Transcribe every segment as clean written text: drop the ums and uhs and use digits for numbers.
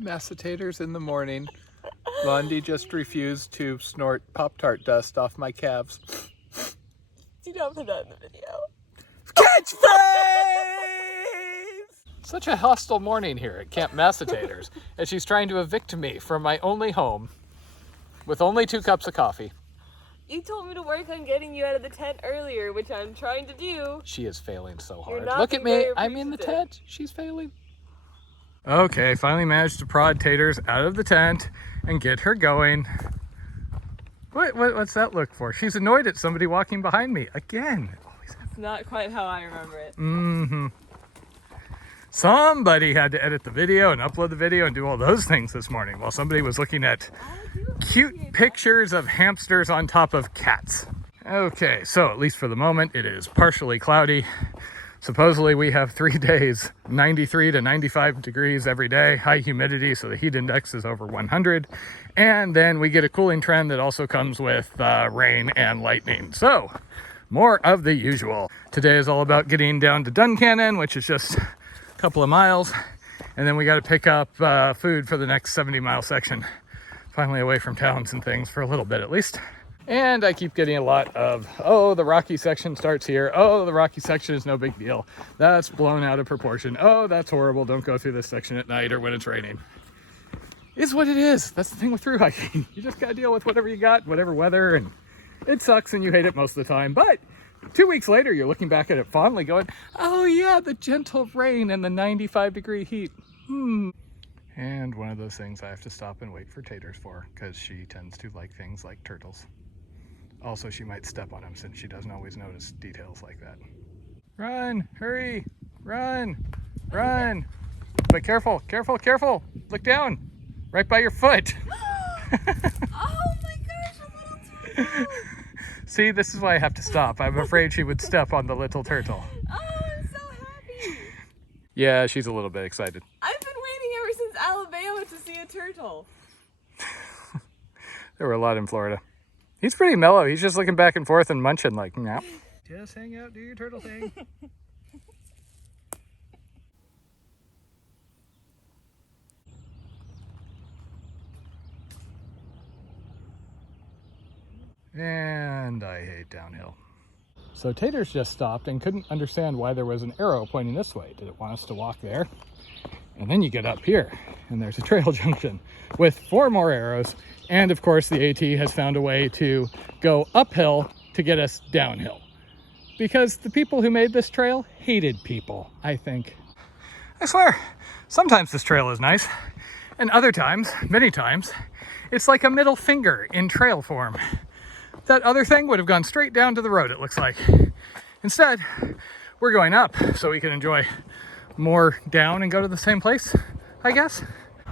Macetators in the morning. Blondie just refused to snort Pop-Tart dust off my calves. Do not put that in the video. Catchphrase! Such a hostile morning here at Camp Macetators as she's trying to evict me from my only home with only 2 cups of coffee. You told me to work on getting you out of the tent earlier, which I'm trying to do. She is failing so hard. You're not Look at being me. very I'm in the appreciative. tent. She's failing. Okay, finally managed to prod Taters out of the tent and get her going. What's that look for? She's annoyed at somebody walking behind me again. It's not quite how I remember it. Mm-hmm. Somebody had to edit the video and upload the video and do all those things this morning while somebody was looking at cute pictures of hamsters on top of cats. Okay, so at least for the moment, it is partially cloudy. Supposedly we have 3 days, 93 to 95 degrees every day, high humidity, so the heat index is over 100. And then we get a cooling trend that also comes with rain and lightning. So more of the usual. Today is all about getting down to Duncannon, which is just a couple of miles. And then we got to pick up food for the next 70-mile section. Finally away from towns and things for a little bit at least. And I keep getting a lot of, oh, the rocky section starts here. Oh, the rocky section is no big deal. That's blown out of proportion. Oh, that's horrible. Don't go through this section at night or when it's raining. It's what it is. That's the thing with through hiking. You just got to deal with whatever you got, whatever weather, and it sucks and you hate it most of the time. But 2 weeks later, you're looking back at it fondly going, oh yeah, the gentle rain and the 95-degree heat. And one of those things I have to stop and wait for Taters for because she tends to like things like turtles. Also, she might step on him since she doesn't always notice details like that. Run, hurry, run, run. But careful, careful, careful. Look down, right by your foot. Oh my gosh, a little turtle. See, this is why I have to stop. I'm afraid she would step on the little turtle. Oh, I'm so happy. Yeah, she's a little bit excited. I've been waiting ever since Alabama to see a turtle. There were a lot in Florida. He's pretty mellow. He's just looking back and forth and munching like, no. Just hang out, do your turtle thing. And I hate downhill. So Taters just stopped and couldn't understand why there was an arrow pointing this way. Did it want us to walk there? And then you get up here and there's a trail junction with 4 more arrows. And of course the AT has found a way to go uphill to get us downhill. Because the people who made this trail hated people, I think. I swear, sometimes this trail is nice. And other times, many times, it's like a middle finger in trail form. That other thing would have gone straight down to the road, it looks like. Instead, we're going up so we can enjoy more down and go to the same place, I guess.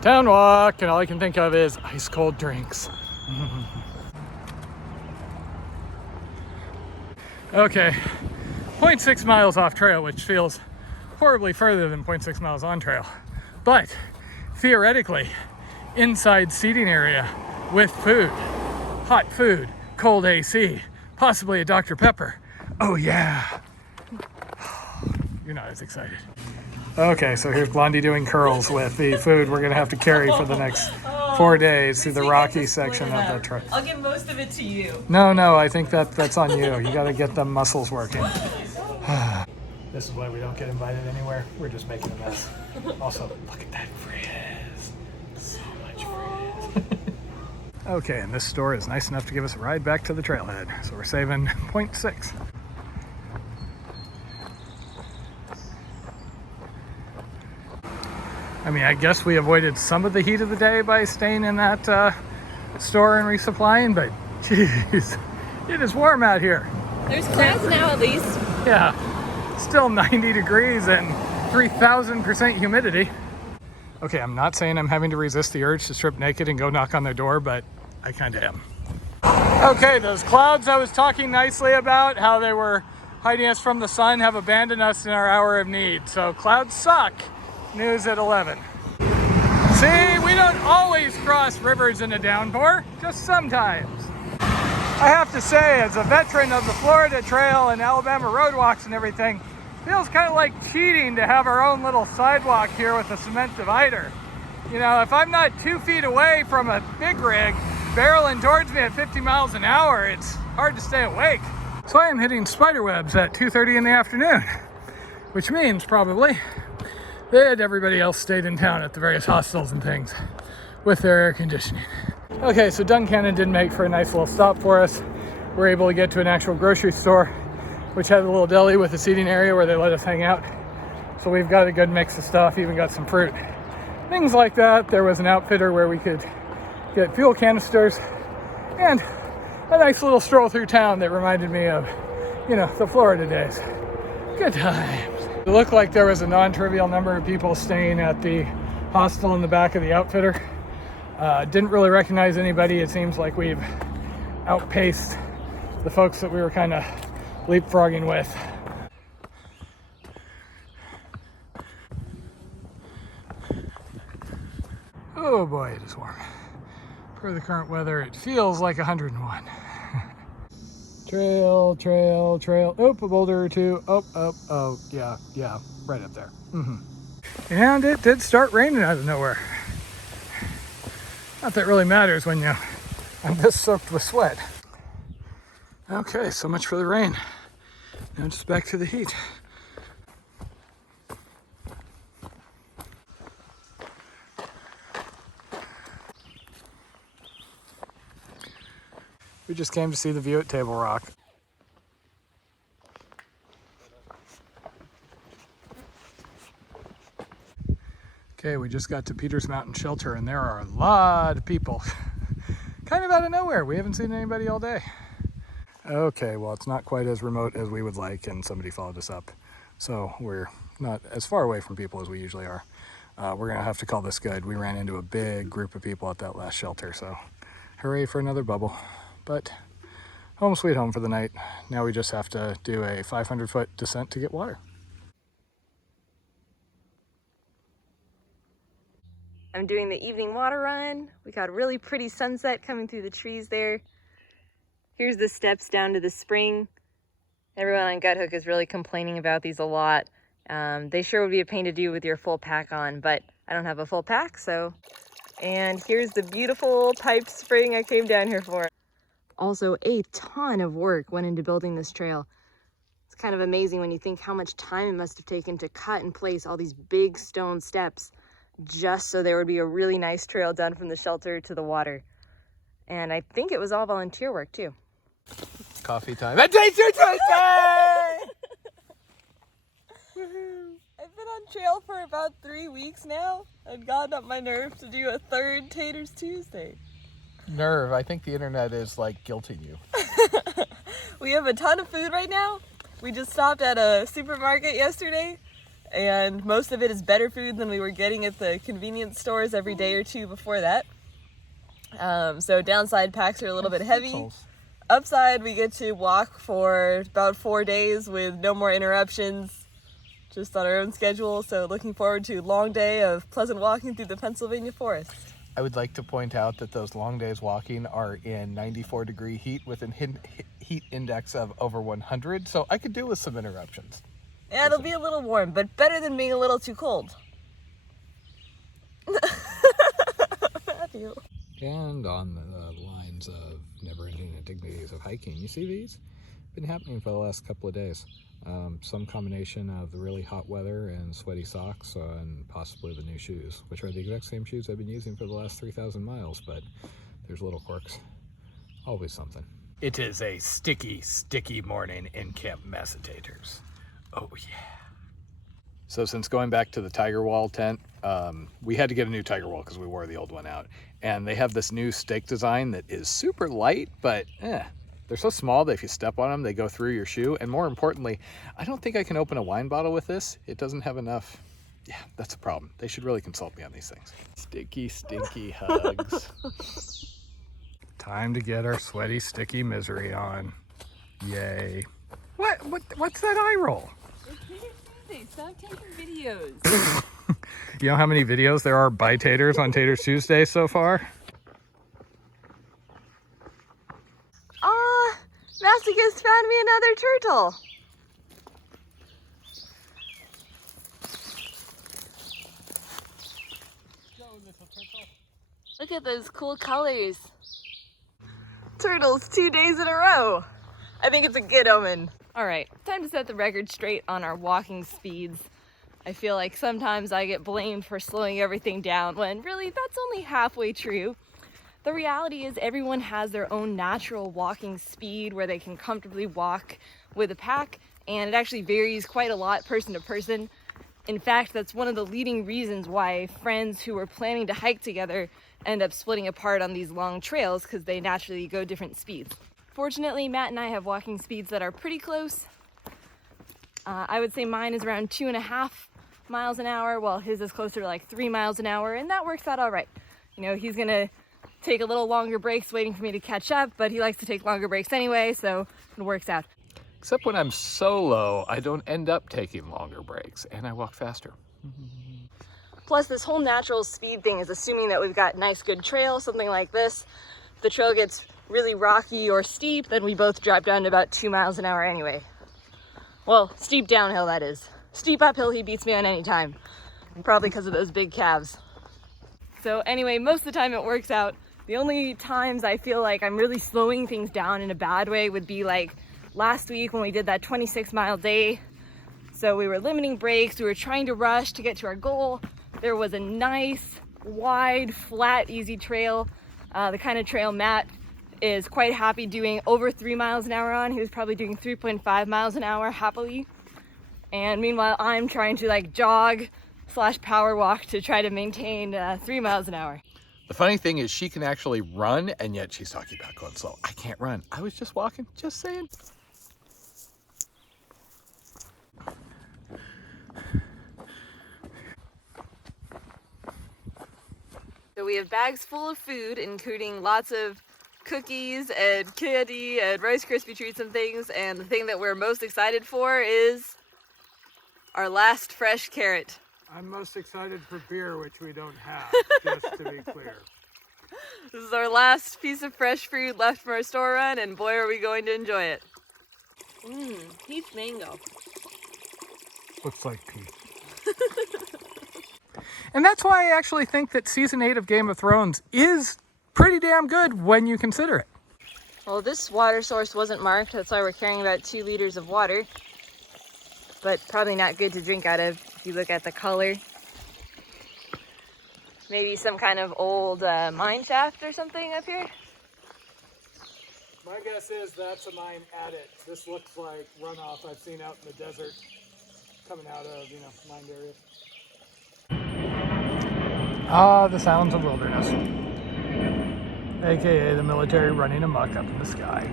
Town walk, and all I can think of is ice cold drinks. Okay, 0.6 miles off trail, which feels horribly further than 0.6 miles on trail. But theoretically, inside seating area with food, hot food, cold AC, possibly a Dr. Pepper. Oh yeah. You're not as excited. Okay, so here's Blondie doing curls with the food we're gonna have to carry for the next 4 days through the rocky section of the trail. I'll give most of it to you. No, I think that's on you. You gotta get the muscles working. This is why we don't get invited anywhere. We're just making a mess. Also, look at that frizz. So much frizz. Okay, and this store is nice enough to give us a ride back to the trailhead. So we're saving 0.6. I mean, I guess we avoided some of the heat of the day by staying in that store and resupplying, but geez, it is warm out here. There's clouds now at least. Yeah, still 90 degrees and 3,000% humidity. Okay, I'm not saying I'm having to resist the urge to strip naked and go knock on their door, but I kind of am. Okay, those clouds I was talking nicely about, how they were hiding us from the sun, have abandoned us in our hour of need. So clouds suck. News at 11. See, we don't always cross rivers in a downpour, just sometimes. I have to say, as a veteran of the Florida Trail and Alabama roadwalks and everything, feels kind of like cheating to have our own little sidewalk here with a cement divider. You know, if I'm not 2 feet away from a big rig barreling towards me at 50 miles an hour, it's hard to stay awake. So I am hitting spider webs at 2:30 in the afternoon, which means probably that everybody else stayed in town at the various hostels and things with their air conditioning. Okay, so Duncannon did make for a nice little stop for us. We're able to get to an actual grocery store, which has a little deli with a seating area where they let us hang out. So we've got a good mix of stuff, even got some fruit. Things like that. There was an outfitter where we could get fuel canisters and a nice little stroll through town that reminded me of, you know, the Florida days. Good times. It looked like there was a non-trivial number of people staying at the hostel in the back of the outfitter. Didn't really recognize anybody. It seems like we've outpaced the folks that we were kind of leapfrogging with. Oh boy, it is warm. For the current weather, it feels like 101. Trail, trail, trail. Oh, a boulder or two. Oh, yeah, right up there. And it did start raining out of nowhere. Not that it really matters when I'm this soaked with sweat. Okay, so much for the rain. Now just back to the heat. We just came to see the view at Table Rock. Okay, we just got to Peters Mountain Shelter and there are a lot of people. Kind of out of nowhere. We haven't seen anybody all day. Okay, well, it's not quite as remote as we would like and somebody followed us up. So we're not as far away from people as we usually are. We're gonna have to call this good. We ran into a big group of people at that last shelter, so hooray for another bubble. But home sweet home for the night. Now we just have to do a 500-foot descent to get water. I'm doing the evening water run. We got a really pretty sunset coming through the trees there. Here's the steps down to the spring. Everyone on Guthook is really complaining about these a lot. They sure would be a pain to do with your full pack on, but I don't have a full pack, so. And here's the beautiful piped spring I came down here for. Also, a ton of work went into building this trail. It's kind of amazing when you think how much time it must have taken to cut and place all these big stone steps just so there would be a really nice trail done from the shelter to the water. And I think it was all volunteer work too. Coffee time. Adventure Tuesday! I've been on trail for about 3 weeks now. I've gotten up my nerve to do a third Taters Tuesday. Nerve. I think the internet is like guilting you. We have a ton of food right now. We just stopped at a supermarket yesterday, and most of it is better food than we were getting at the convenience stores every day or two before that. So downside, packs are a little bit heavy. Upside, we get to walk for about 4 days with no more interruptions, just on our own schedule. So looking forward to a long day of pleasant walking through the Pennsylvania forest. I would like to point out that those long days walking are in 94-degree heat with a heat index of over 100, so I could do with some interruptions. Yeah, it'll be a little warm, but better than being a little too cold. Matthew. And on the lines of never-ending indignities of hiking, you see these? Been happening for the last couple of days. Some combination of the really hot weather and sweaty socks and possibly the new shoes, which are the exact same shoes I've been using for the last 3,000 miles, but there's little quirks. Always something. It is a sticky, sticky morning in Camp Massatators. Oh yeah. So since going back to the Tiger Wall tent, we had to get a new Tiger Wall because we wore the old one out. And they have this new stake design that is super light, but they're so small that if you step on them, they go through your shoe. And more importantly, I don't think I can open a wine bottle with this. It doesn't have enough. Yeah, that's a problem. They should really consult me on these things. Sticky, stinky hugs. Time to get our sweaty, sticky misery on. Yay. What's that eye roll? Stop taking videos. You know how many videos there are by Taters on Taters Tuesday so far? Ah, Massacus found me another turtle. Go, little Look at those cool colors. Turtles 2 days in a row. I think it's a good omen. All right, time to set the record straight on our walking speeds. I feel like sometimes I get blamed for slowing everything down when really that's only halfway true. The reality is everyone has their own natural walking speed where they can comfortably walk with a pack, and it actually varies quite a lot person to person. In fact, that's one of the leading reasons why friends who are planning to hike together end up splitting apart on these long trails, because they naturally go different speeds. Fortunately, Matt and I have walking speeds that are pretty close. I would say mine is around 2.5 miles an hour, while his is closer to like 3 miles an hour, and that works out all right. You know, he's gonna take a little longer breaks waiting for me to catch up, but he likes to take longer breaks anyway, so it works out. Except when I'm solo, I don't end up taking longer breaks, and I walk faster. Plus, this whole natural speed thing is assuming that we've got nice, good trail, something like this. If the trail gets really rocky or steep, then we both drop down to about 2 miles an hour anyway. Well, steep downhill, that is. Steep uphill, he beats me on any time. Probably because of those big calves. So anyway, most of the time it works out. The only times I feel like I'm really slowing things down in a bad way would be like last week when we did that 26-mile day. So we were limiting breaks, we were trying to rush to get to our goal. There was a nice, wide, flat, easy trail. The kind of trail Matt is quite happy doing over 3 miles an hour on. He was probably doing 3.5 miles an hour happily. And meanwhile, I'm trying to like jog / power walk to try to maintain 3 miles an hour. The funny thing is she can actually run, and yet she's talking about going slow. I can't run. I was just walking, just saying. So we have bags full of food, including lots of cookies and candy and Rice Krispie treats and things. And the thing that we're most excited for is our last fresh carrot. I'm most excited for beer, which we don't have, just to be clear. This is our last piece of fresh fruit left from our store run, and boy are we going to enjoy it. Peach mango. Looks like pee. And that's why I actually think that season 8 of Game of Thrones is pretty damn good when you consider it. Well, this water source wasn't marked, that's why we're carrying about 2 liters of water. But probably not good to drink out of if you look at the color. Maybe some kind of old mine shaft or something up here? My guess is that's a mine adit. This looks like runoff I've seen out in the desert coming out of, mined areas. Ah, the sounds of wilderness. AKA the military running amok up in the sky.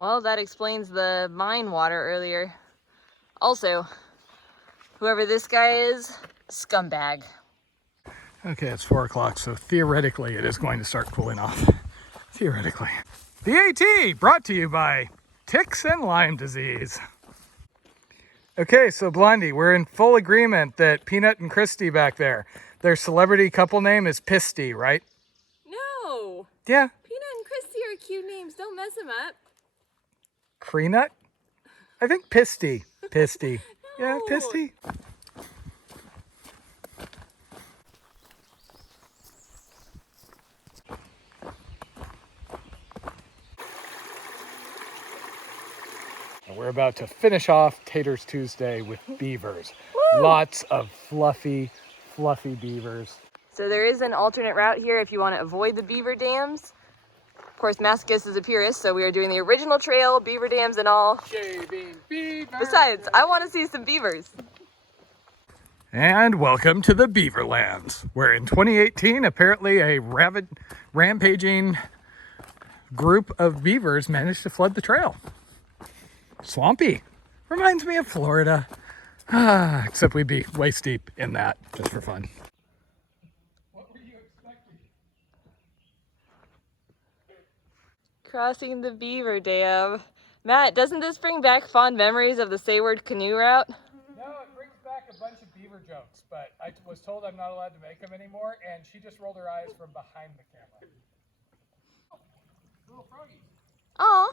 Well, that explains the mine water earlier. Also, whoever this guy is, scumbag. Okay, it's 4 o'clock, so theoretically it is going to start cooling off. Theoretically. The AT, brought to you by ticks and Lyme disease. Okay, so Blondie, we're in full agreement that Peanut and Christy back there, their celebrity couple name is Pisty, right? No! Yeah. Peanut and Christy are cute names. Don't mess them up. Creenut? I think Pisty. Pisty. Yeah, Pisty. And we're about to finish off Taters Tuesday with beavers. Woo! Lots of fluffy beavers. So there is an alternate route here if you want to avoid the beaver dams. Of course, Mackaye is a purist, so we are doing the original trail, beaver dams and all. Shaving beaver. Besides, I want to see some beavers. And welcome to the Beaverlands, where in 2018, apparently a rampaging group of beavers managed to flood the trail. Swampy. Reminds me of Florida. Except we'd be waist deep in that, just for fun. What were you expecting? Crossing the beaver dam. Matt, doesn't this bring back fond memories of the Sayward canoe route? No, it brings back a bunch of beaver jokes, but I was told I'm not allowed to make them anymore, and she just rolled her eyes from behind the camera. Oh, little froggy. Aw.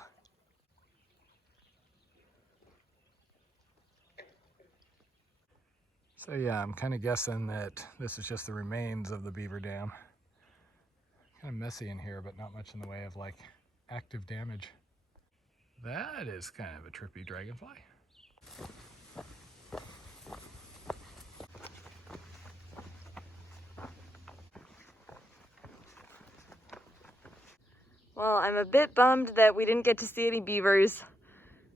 So yeah, I'm kind of guessing that this is just the remains of the beaver dam. Kind of messy in here, but not much in the way of like active damage. That is kind of a trippy dragonfly. Well, I'm a bit bummed that we didn't get to see any beavers.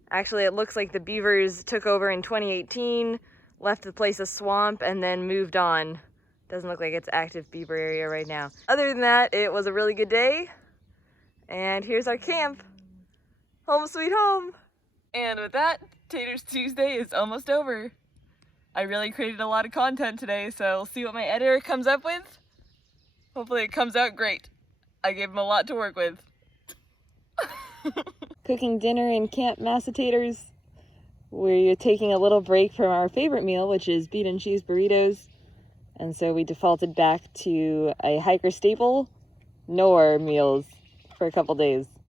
Actually, it looks like the beavers took over in 2018, left the place a swamp, and then moved on. Doesn't look like it's active beaver area right now. Other than that, it was a really good day. And here's our camp. Home sweet home. And with that, Taters Tuesday is almost over. I really created a lot of content today, so we'll see what my editor comes up with. Hopefully it comes out great. I gave him a lot to work with. Cooking dinner in Camp Massatators. We're taking a little break from our favorite meal, which is beet and cheese burritos. And so we defaulted back to a hiker staple, nor meals, for a couple days.